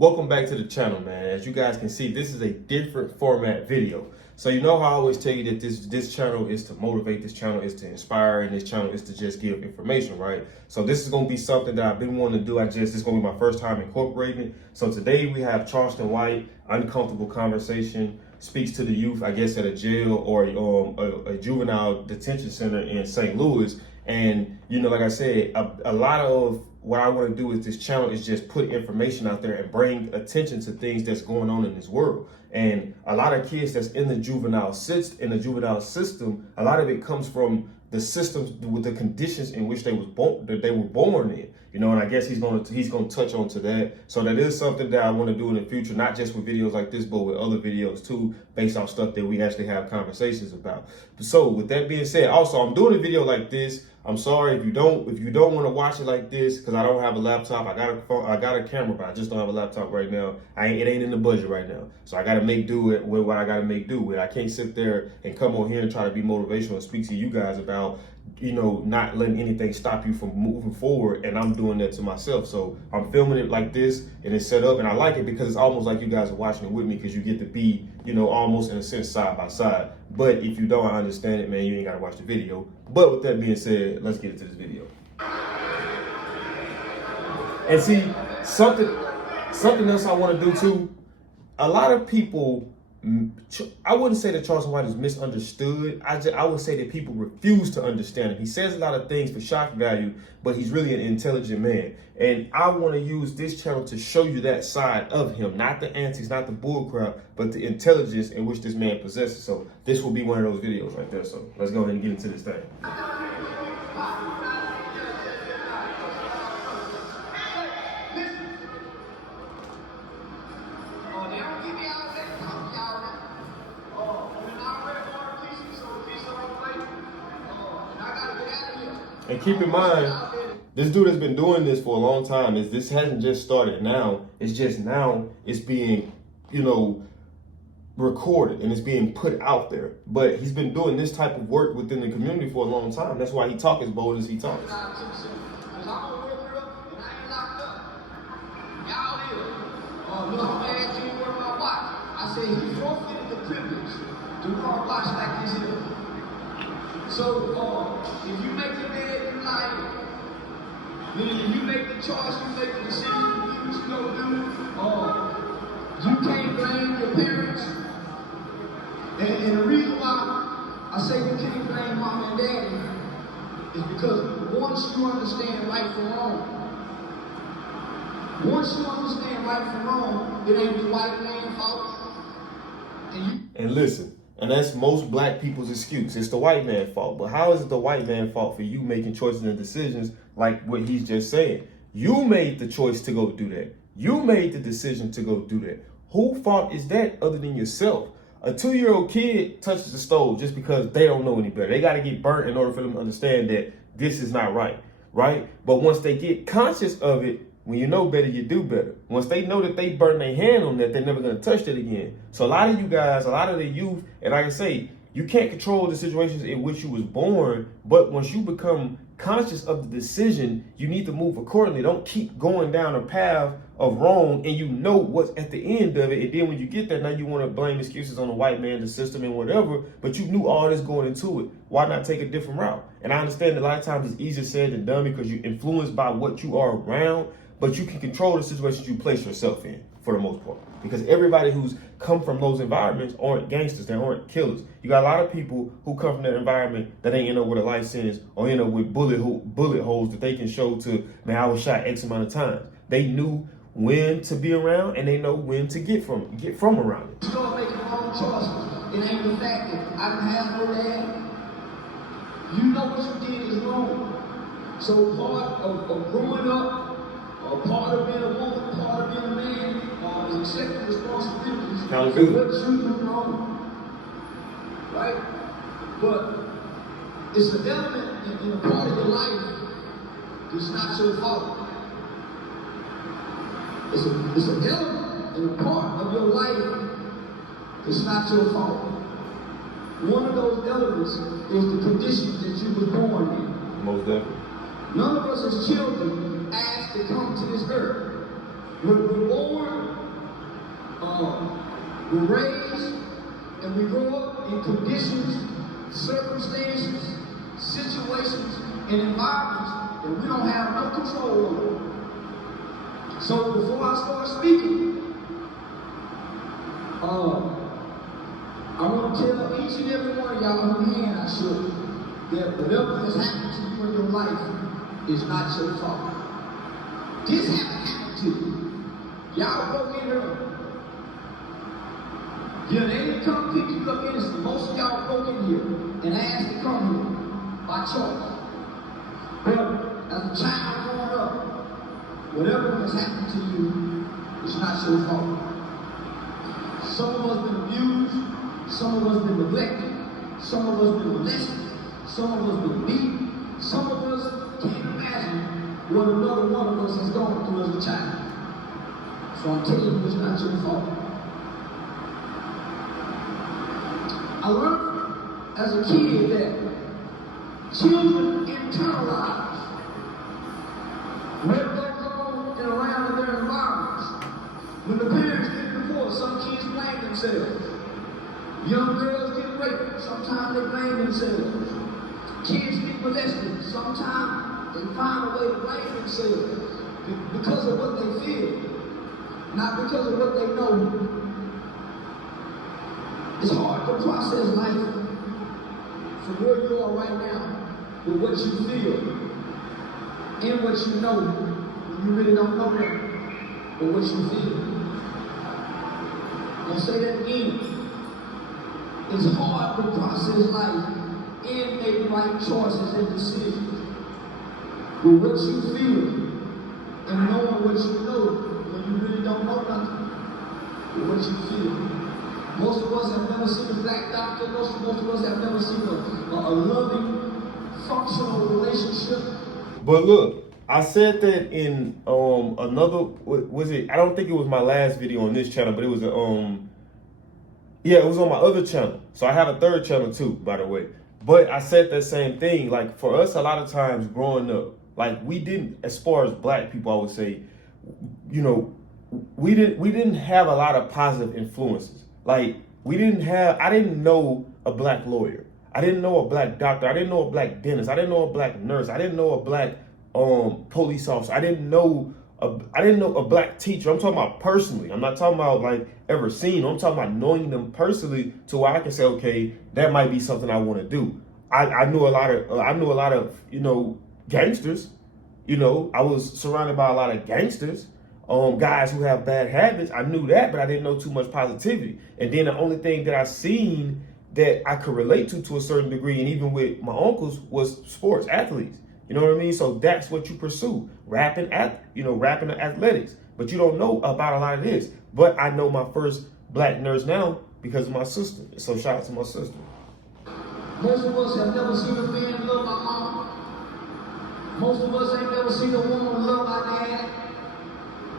Welcome back to the channel, man. As you guys can see, this is a different format video. So you know how I always tell you that this channel is to motivate, this channel is to inspire, and this channel is to just give information, right? So this is going to be something that I've been wanting to do. This is going to be my first time incorporating it. So today we have Charleston White, Uncomfortable Conversation, speaks to the youth, I guess, at a jail or a juvenile detention center in St. Louis. And, you know, like I said, a lot of what I want to do with this channel is just put information out there and bring attention to things that's going on in this world. And a lot of kids that's in the juvenile system, a lot of it comes from the systems with the conditions in which they were born in. You know, and I guess he's gonna touch on to that. So that is something that I want to do in the future, not just with videos like this, but with other videos too, based on stuff that we actually have conversations about. So with that being said, also I'm doing a video like this. I'm sorry if you don't want to watch it like this, because I don't have a laptop. I got a phone, I got a camera, but I just don't have a laptop right now. It ain't in the budget right now. So I got to make do with what I got to make do with. I can't sit there and come on here and try to be motivational and speak to you guys about, you know, not letting anything stop you from moving forward. And I'm doing that to myself. So I'm filming it like this and it's set up, and I like it because it's almost like you guys are watching it with me, because you get to be, you know, almost in a sense side by side. But if you don't understand it, man, you ain't got to watch the video. But with that being said, let's get into this video. And see, something else I want to do too. A lot of people, I wouldn't say that Charleston White is misunderstood. I would say that people refuse to understand him. He says a lot of things for shock value, but he's really an intelligent man. And I want to use this channel to show you that side of him, not the antics, not the bullcrap, but the intelligence in which this man possesses. So this will be one of those videos right there. So let's go ahead and get into this thing. And keep in mind, this dude has been doing this for a long time. This hasn't just started now. It's just now it's being, you know, recorded and it's being put out there. But he's been doing this type of work within the community for a long time. That's why he talks as bold as he talks. I said he forfeited the privilege to wear a watch like this here. So if you make the bed in life, then you make the choice, you make the decision to do what you gonna do. You can't blame your parents. And the reason why I say you can't blame mom and daddy is because once you understand right from wrong, it ain't the white man's fault. And listen, and that's most black people's excuse. It's the white man's fault. But how is it the white man's fault for you making choices and decisions like what he's just saying? You made the choice to go do that. You made the decision to go do that. Whose fault is that other than yourself? A 2-year-old kid touches the stove just because they don't know any better. They got to get burnt in order for them to understand that this is not right, right? But once they get conscious of it, when you know better, you do better. Once they know that they burn their hand on that, they're never going to touch it again. So a lot of you guys, a lot of the youth, and like I say, you can't control the situations in which you was born, but once you become conscious of the decision, you need to move accordingly. Don't keep going down a path of wrong and you know what's at the end of it. And then when you get there, now you want to blame excuses on the white man, the system, and whatever, but you knew all this going into it. Why not take a different route? And I understand that a lot of times it's easier said than done because you're influenced by what you are around, but you can control the situations you place yourself in for the most part. Because everybody who's come from those environments aren't gangsters, they aren't killers. You got a lot of people who come from that environment that ain't end up with a life sentence or end up with bullet holes that they can show to, man, I was shot X amount of times. They knew when to be around and they know when to get from around it. You start making wrong choices. It ain't the fact that I didn't have no dad. You know what you did is wrong. So part of growing up, part of being a woman, part of being a man, is accepting responsibilities for what you do wrong. Right? But it's an element in a part of your life that's not your fault. It's an element in a part of your life that's not your fault. One of those elements is the conditions that you were born in. Most definitely. None of us as children asked to come to this earth. When we're born, We're raised and we grow up in conditions, circumstances, situations, and environments that we don't have no control over. So before I start speaking, I want to tell each and every one of y'all whose hand I shook that whatever has happened to you in your life is not your fault. This hasn't happened to you. Y'all broke in here. Yeah, they didn't come pick you up innocent. Most of y'all broke in here and asked to come here by choice. But as a child growing up, whatever has happened to you is not your fault. Some of us been abused, some of us been neglected, some of us been molested, some of us been beaten, some of us can't imagine what another one of us has gone through as a child. So I'm telling you, it's not your fault. I learned as a kid that children internalize what goes on and around in their environments. When the parents get divorced, some kids blame themselves. Young girls get raped, sometimes they blame themselves. Kids get molested, sometimes they find a way to blame themselves because of what they feel, not because of what they know. It's hard to process life from where you are right now with what you feel and what you know when you really don't know that, or what you feel. I'll say that again. It's hard to process life and make right choices and decisions with what you feel and knowing what you know when you really don't know nothing with what you feel. Most of us have never seen a black doctor. Most of us have never seen a loving, functional relationship. But look, I said that in another, was it? I don't think it was my last video on this channel, but it was yeah, it was on my other channel. So I have a third channel too, by the way. But I said that same thing. Like for us, a lot of times growing up, like we didn't, as far as black people, I would say, you know, we didn't have a lot of positive influences. Like I didn't know a black lawyer. I didn't know a black doctor. I didn't know a black dentist. I didn't know a black nurse. I didn't know a black police officer. I didn't know a black teacher. I'm talking about personally. I'm not talking about like ever seen. I'm talking about knowing them personally to where I can say, okay, that might be something I want to do. I knew a lot of you know, gangsters. You know, I was surrounded by a lot of gangsters. Guys who have bad habits. I knew that, but I didn't know too much positivity. And then the only thing that I seen that I could relate to a certain degree, and even with my uncles, was sports athletes. You know what I mean? So that's what you pursue, rapping and athletics. But you don't know about a lot of this. But I know my first black nurse now because of my sister. So shout out to my sister. Most of us have never seen a man love my mom. Most of us ain't never seen a woman love my dad.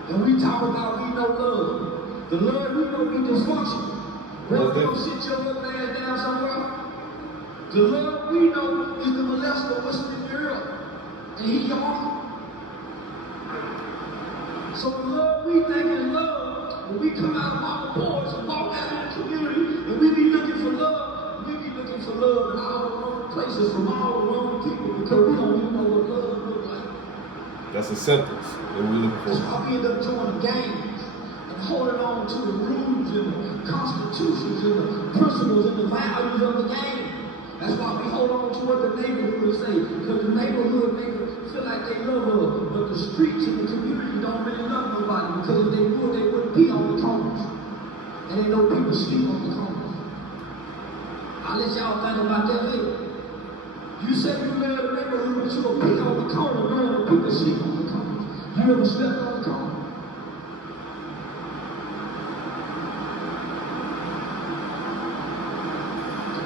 And we talk about we know love. The love we know be dysfunctional. Well, you sit your little ass down somewhere. The love we know is the molester whistling girl. And he your mom. So the love we think is love, when we come out of our porch and walk out in the community, and we be looking for love, in all the wrong places from all the wrong people because we don't even know what love looks like. That's acceptance that we're looking for. That's why we end up joining gangs and holding on to the rules and the constitutions and the principles and the values of the gang. That's why we hold on to what the neighborhood say, because the neighborhood make us feel like they love us, but the streets and the community don't really love nobody, because if they would, they wouldn't be on the corners. And they know people sleep on the corners. I'll let y'all think about that later. You say you live in the neighborhood, but you gonna be on the corner knowing that people sleep on the corners. You ever slept on the corner?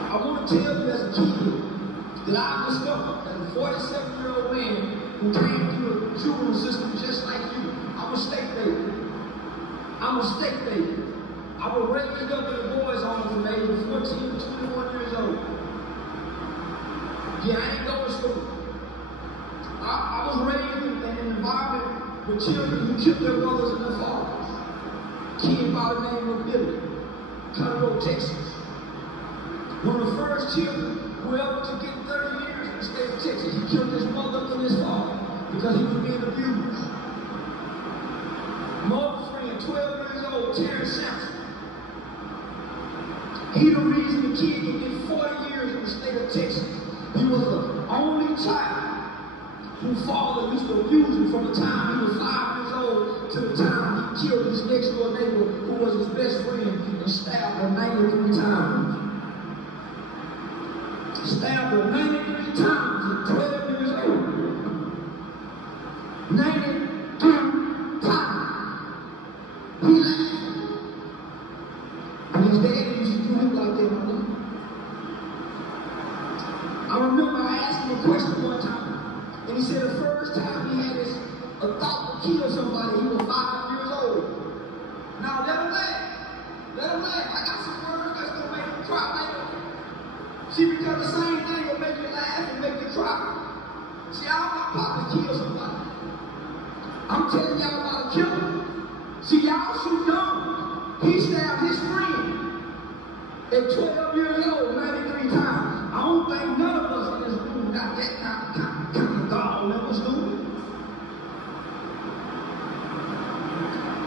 I want to tell you as a kid that I discovered that a 47-year-old man who came through the juvenile system just like you, I'm a state baby. I was raised up in the boys' home from the age of 14 to 21 years old. Yeah, I ain't going to school. I was raised in an environment with children who killed their brothers and their fathers. A kid by the name of Billy. Conroe, Texas. One of the first children who ever to get 30 years in the state of Texas. He killed his mother and his father because he was being abused. Mother's friend, 12 years old, Terrence Sampson. He the reason the kid can get 40 years in the state of Texas. He was the only child whose father used to abuse him from the time he was 5 years old to the time he killed his next door neighbor who was his best friend and stabbed her 93 times. Stabbed her 93 times at 12 years old. 93 times. He laughed. And his dad used to do him like that. I remember I asked him a question one time, and he said the first time he had a thought to kill somebody, he was 5 years old. Now let him laugh. Let him laugh. I got some words that's gonna make him cry later. See, because the same thing will make you laugh and make you cry. See, I'm not about to kill somebody. I'm telling y'all about to kill him. See, y'all shoot young. He stabbed his friend at 12 years old, 93 times. I don't think none of us in this room got that kind of gall in us, do we?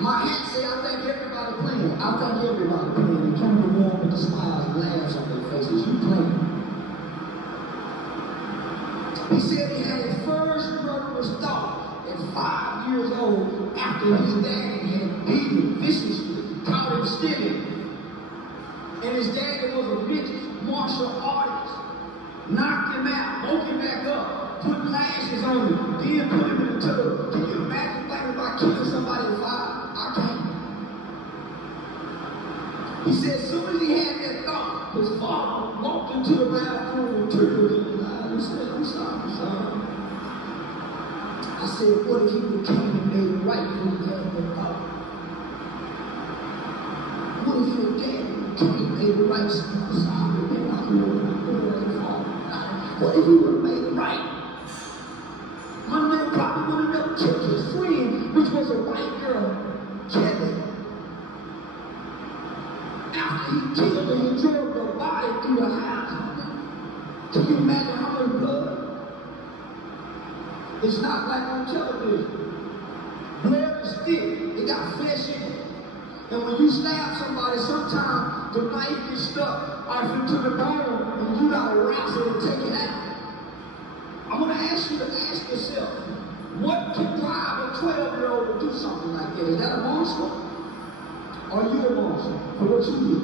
My hat say I think everybody playing. I think everybody playing. They come to warm with the smiles and laughs on their faces. You playing. He said he had his first murderous thought at 5 years old after his daddy had beaten him viciously, caught him stealing. And his daddy was a rich martial artist. Knocked him out, woke him back up, put lashes on him, then put him in the tub. Can you imagine thinking about killing somebody at 5? I can't. He said as soon as he had that thought, his father walked into the bathroom and turned him in the eye and said, I'm sorry, son. I said, what if he would have came and made it right when he had that thought? What if your dad came and made it right? So I'm sorry, man, I don't know what if he would have made it right? My man probably would have never killed his friend, which was a white girl, Kelly. After he killed her, he drove her body through the house. Can you imagine how much blood? It's not like on television. Blood is thick. It got flesh in it. And when you stab somebody, sometimes the knife gets stuck off into the bone, and you gotta wrestle and take it out. I'm gonna ask you to ask yourself, what can drive a 12-year-old to do something like that? Is that a monster? Or are you a monster for what you did?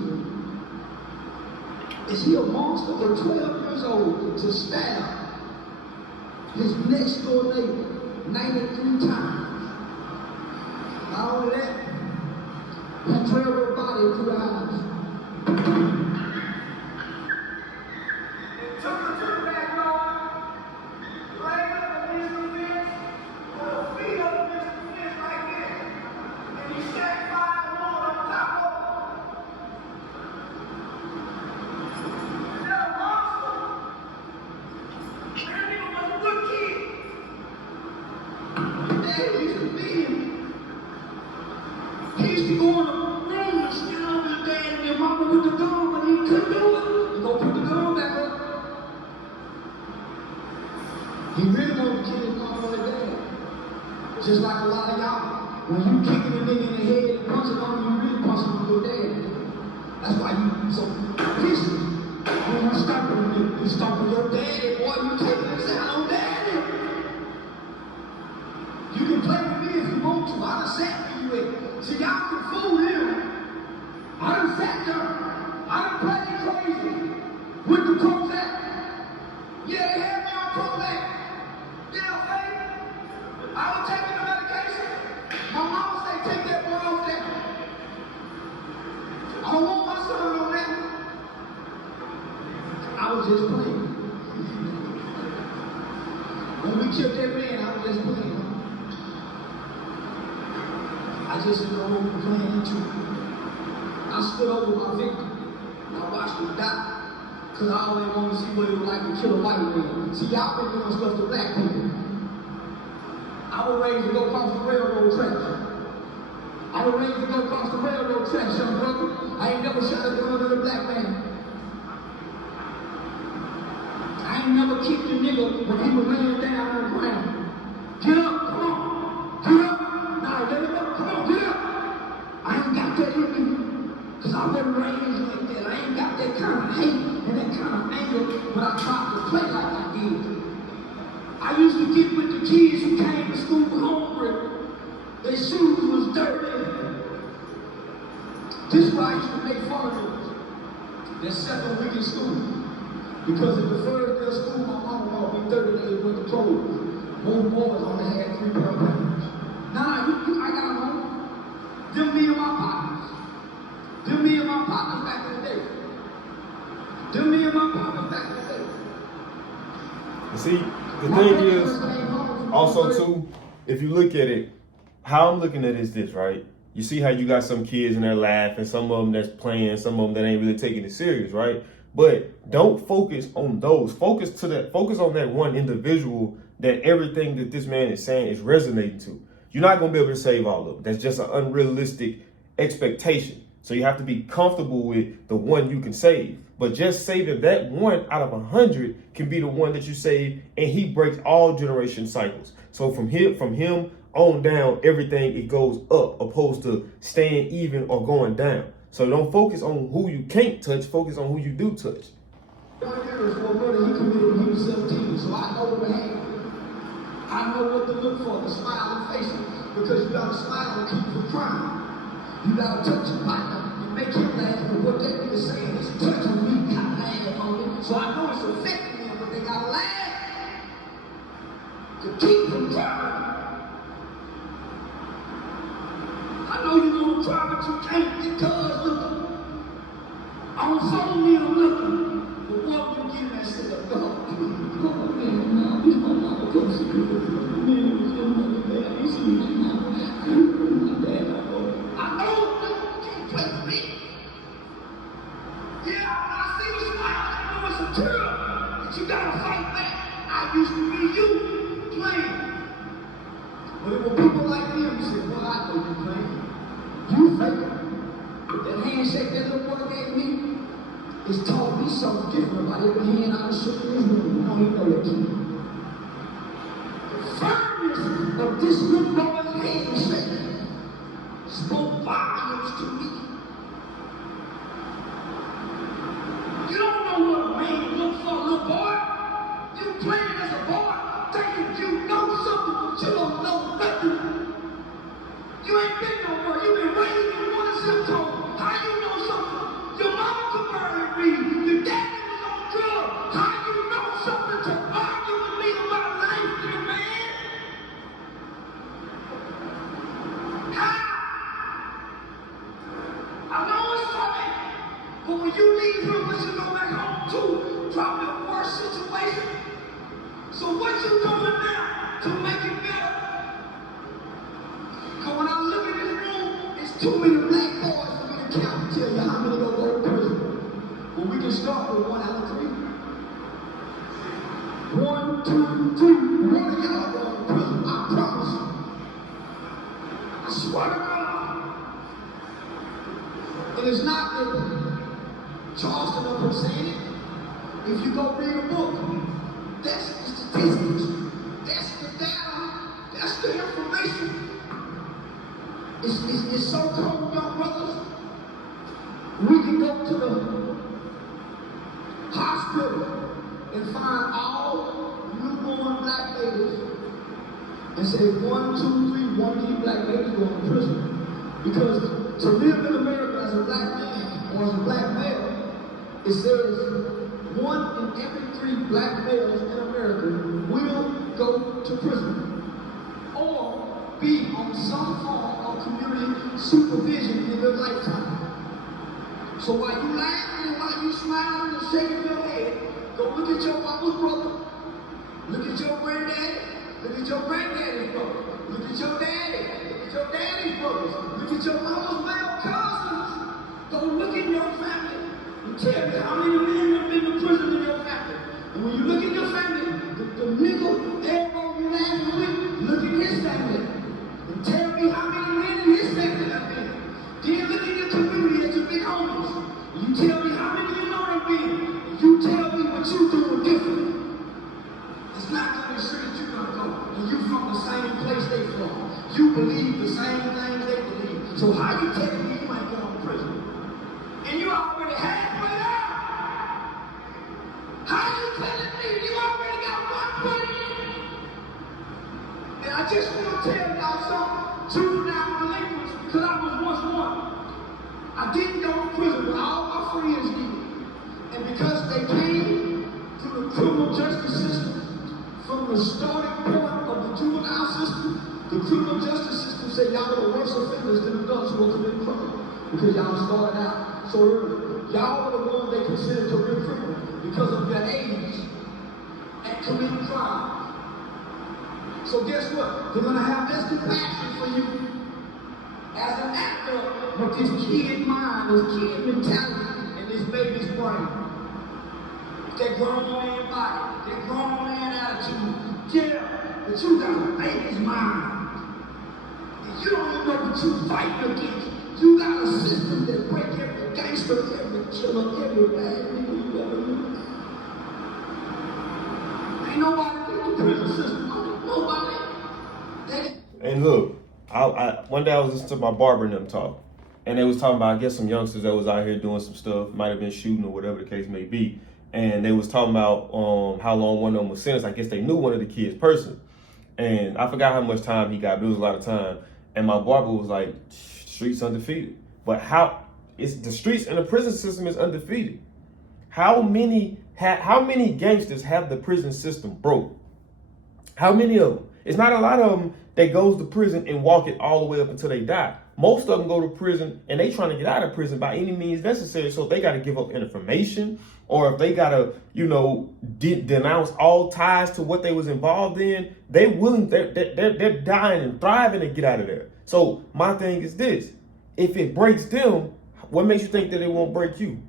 Is he a monster for 12 years old to stab his next door neighbor 93 times? Not only that, he drove her body through the house. Took her to the backyard, laid up against the fence, put her feet up against the fence like this, and he stacked 5 more on top of her. Is that a monster? That nigga was a good kid. Daddy used to beat him. He used to go in the room and stand over his dad and your mama with the gun, but he couldn't do it. He go put the gun back up. He really wanted to kill his mama and dad. Just like a lot of y'all. When you kicking a nigga in the head and punching on him, you really punching on your dad. That's why you so vicious. When you stomping a nigga, you stomping your daddy, boy, you taking his out on daddy. You can play with me if you want to. I done sat where you at. See, y'all can fool him. I done sat there. I done played crazy with the Prozac. Yeah, they had me on Prozac. Yeah, baby. I was taking the medication. My mama say, take that boy off there. I don't want my son on that. I was just playing. When we killed that man, I was just playing. I just didn't know what we were playing into. I stood over my victim and I watched him die. Because I always wanted to see what it was like to kill a white man. See, y'all been doing stuff to black people. I was raised to go across the railroad tracks. I was raised to go across the railroad tracks, young brother. I ain't never shot a gun at a black man. I ain't never kicked a nigga when he was laying down on the ground. Get up, come on. Get up. Now, get up, come on, get up. I ain't got that in me. Because I wasn't raised like that. I ain't got that kind of hate and that kind of anger, but I tried to play like I did. I used to get with the kids who came to school hungry. Their shoes was dirty. This is why I used to make fun of them. Their second week in school. Because in the first day of school, my mama bought me 30 days worth of clothes. Most boys only had 3 pair of pants. Nah, I got them home. Them me and my partners. Them me and my partners back in the day. Them me and my partners back in the day. You see, the thing is, also too, if you look at it, how I'm looking at it is this, right? You see how you got some kids and they're laughing, some of them that's playing, some of them that ain't really taking it serious, right? But don't focus on those. Focus on that one individual that everything that this man is saying is resonating to. You're not gonna be able to save all of them. That's just an unrealistic expectation. So you have to be comfortable with the one you can save. But just saving that one out of 100 can be the one that you save, and he breaks all generation cycles. So from him on down, everything it goes up, opposed to staying even or going down. So don't focus on who you can't touch, focus on who you do touch. He committed when he was 17, so I know what to handle. I know what to look for, the smiling faces, because you gotta smile and keep from crying. You gotta touch your partner and make him laugh at what that nigga saying. It's touching me, got laugh on me. So I know it's affecting them, but they gotta laugh to keep from crying. I know you gonna try, but you can't because look, on phone me I'm looking. But what you get that shit up, God, oh man, now this my mama come see me. Man, it was your money, man. I ain't seen my mama. My dad, I know you can't play with me. Yeah, when I see you smile, I know it's a girl, but you gotta fight back. I used to be you playing. But it was people like them who said, well, I know you playing. You fake it. That handshake that little boy gave me, it's taught me something different about every hand I shook in this room. No, he know that kid. The firmness of this little boy's handshake spoke volumes to me. You don't know what a man looks for, little boy. You playing as a boy, thinking you know something, but you don't know nothing. You ain't been nowhere. You been raised in one zip code. How you know something? Your mama could murder me. Your daddy was on drugs. How you know something to argue with me about life, dear man? How? I know it's funny, but when you leave here, what you go back home to? Probably a worse situation. So what you doing now to make it better? Because when I look in this room, it's too many black boys for me to count and tell you how many gonna go to prison. But we can start with 1 out of 3. 1, 2, 3. One of y'all going to prison, I promise you. I swear to God. And it's not that Charleston up here saying it. If you go read a book, that's the statistics, that's the data, that's the information. It's so cold, young brothers. We can go to the hospital and find all newborn black babies and say 1, 2, 3, one of these black babies going to prison. Because to live in America as a black man or as a black male, it says 1 in every 3 black males in America will go to prison or be on some form of community supervision in their lifetime. So while you laughing and while you smiling and shaking your head, go look at your mama's brother, look at your granddaddy, look at your granddaddy's brother, look at your daddy, look at your daddy's brothers, look at your mama's male cousins. Go look in your family and tell me how many men have been to prison in your family. And when you look in your family, the nigga elbow you laughing with, look at his family. And tell me how many men in his family have been. Then look in your community at your big homie. you tell me what you doing different, it's not going to ensure that you're going to go. And you from the same place they from. You believe the same things they believe. So how you telling me you ain't going to prison? And you already halfway there. How you telling me you already got one foot in? And I just want to tell y'all something. Juvenile delinquents, because I was once one. I didn't go to prison, but all my friends did. And because they came through the criminal justice system, from the starting point of the juvenile system, the criminal justice system said y'all are worse offenders than adults who are committing crime. Because y'all started out so early. Y'all are the ones they consider to be criminal because of your age and committing crime. So guess what? They're going to have less compassion for you as an actor, but this kid mind, this kid mentality, and this baby's brain. That grown man body, that grown man attitude. Yeah, but you got a baby's mind. And you don't even know what you're fighting against. You got a system that break every gangster, every killer, every bad nigga you ever knew. Ain't nobody in the prison system. Nobody. And look, one day I was listening to my barber and them talk, and they was talking about, I guess, some youngsters that was out here doing some stuff, might have been shooting or whatever the case may be. And they was talking about how long one of them was sentenced. I guess they knew one of the kids personally. And I forgot how much time he got, but it was a lot of time. And my barber was like, streets undefeated. But it's the streets and the prison system is undefeated. How many gangsters have the prison system broke? How many of them? It's not a lot of them that goes to prison and walk it all the way up until they die. Most of them go to prison and they trying to get out of prison by any means necessary. So if they got to give up information, or if they got to, denounce all ties to what they was involved in, they're dying and thriving to get out of there. So my thing is this: if it breaks them, what makes you think that it won't break you?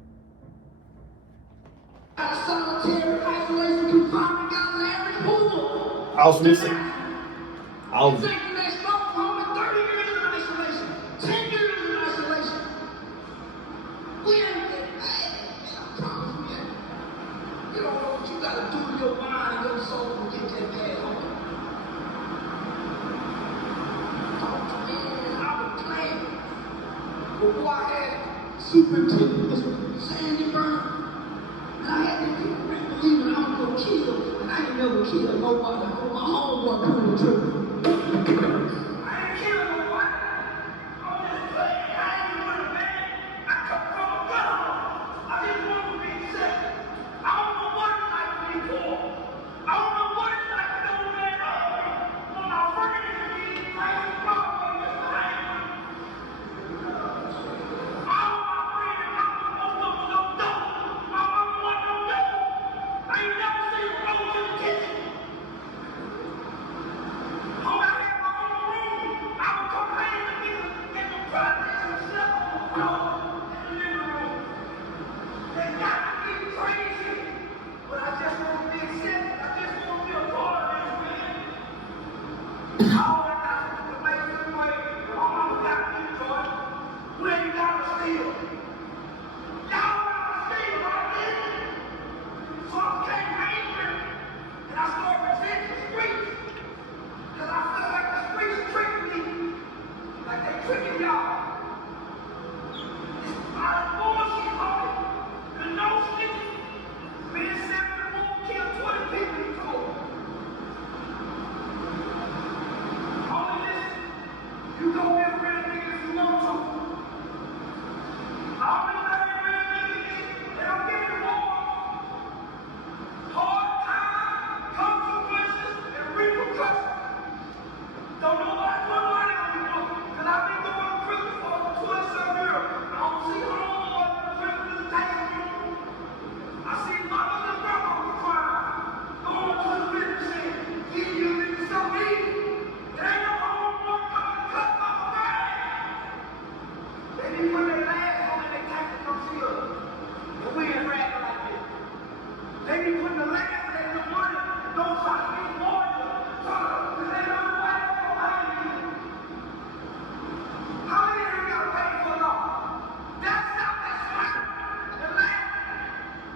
Solitary isolation confinement got every pool. I was missing. Next month, home in 30 years in isolation, 10 years in isolation. We ain't getting mad, man. I promise you that. You don't know what you gotta do to your mind and your soul to get that bad home. Man, I was playing. Before I had superintendent, Sandy Burn, and I had them people really believing I was gonna kill, and I ain't never killed nobody. My homeboy put the trigger. I ain't killing nobody. I'm just playing. I ain't doing a man. I come from a gun. I just want to be safe. I don't know what it's like to be poor. I don't know what it's like to know man hungry. When my friend is being like a problem is behind me. All my friends, most of them don't know. My mama don't know. I ain't never seen a rose in the kitchen.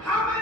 How many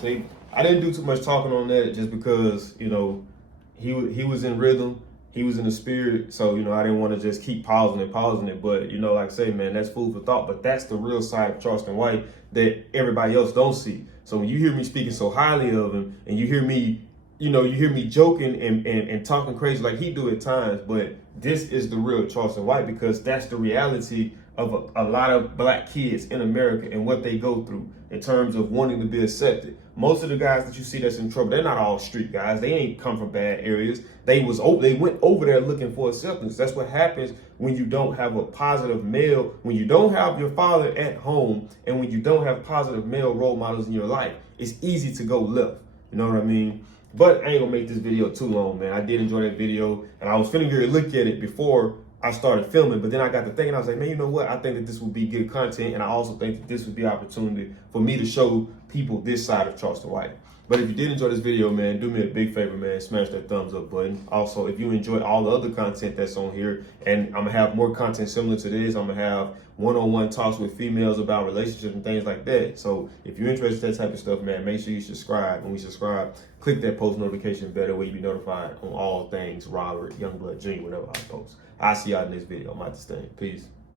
See, I didn't do too much talking on that just because, you know, he was in rhythm, he was in the spirit. So, you know, I didn't want to just keep pausing it. But, you know, like I say, man, that's food for thought. But that's the real side of Charleston White that everybody else don't see. So when you hear me speaking so highly of him and you hear me, you know, you hear me joking and talking crazy like he do at times, but this is the real Charleston White, because that's the reality of a lot of black kids in America and what they go through in terms of wanting to be accepted. Most of the guys that you see that's in trouble, they're not all street guys. They ain't come from bad areas. They went over there looking for acceptance. That's what happens when you don't have a positive male, when you don't have your father at home, and when you don't have positive male role models in your life. It's easy to go left. You know what I mean? But I ain't gonna make this video too long, man. I did enjoy that video, and I was finna get a look at it before I started filming, but then I got to thinking, I was like, man, you know what? I think that this would be good content, and I also think that this would be an opportunity for me to show people this side of Charleston White. But if you did enjoy this video, man, do me a big favor, man. Smash that thumbs up button. Also, if you enjoy all the other content that's on here, and I'm gonna have more content similar to this, I'm gonna have one-on-one talks with females about relationships and things like that. So if you're interested in that type of stuff, man, make sure you subscribe. When we subscribe, click that post notification bell, that way you be notified on all things Robert Youngblood Jr. whenever I post. I'll see y'all in this video. I'm out this thing. Peace.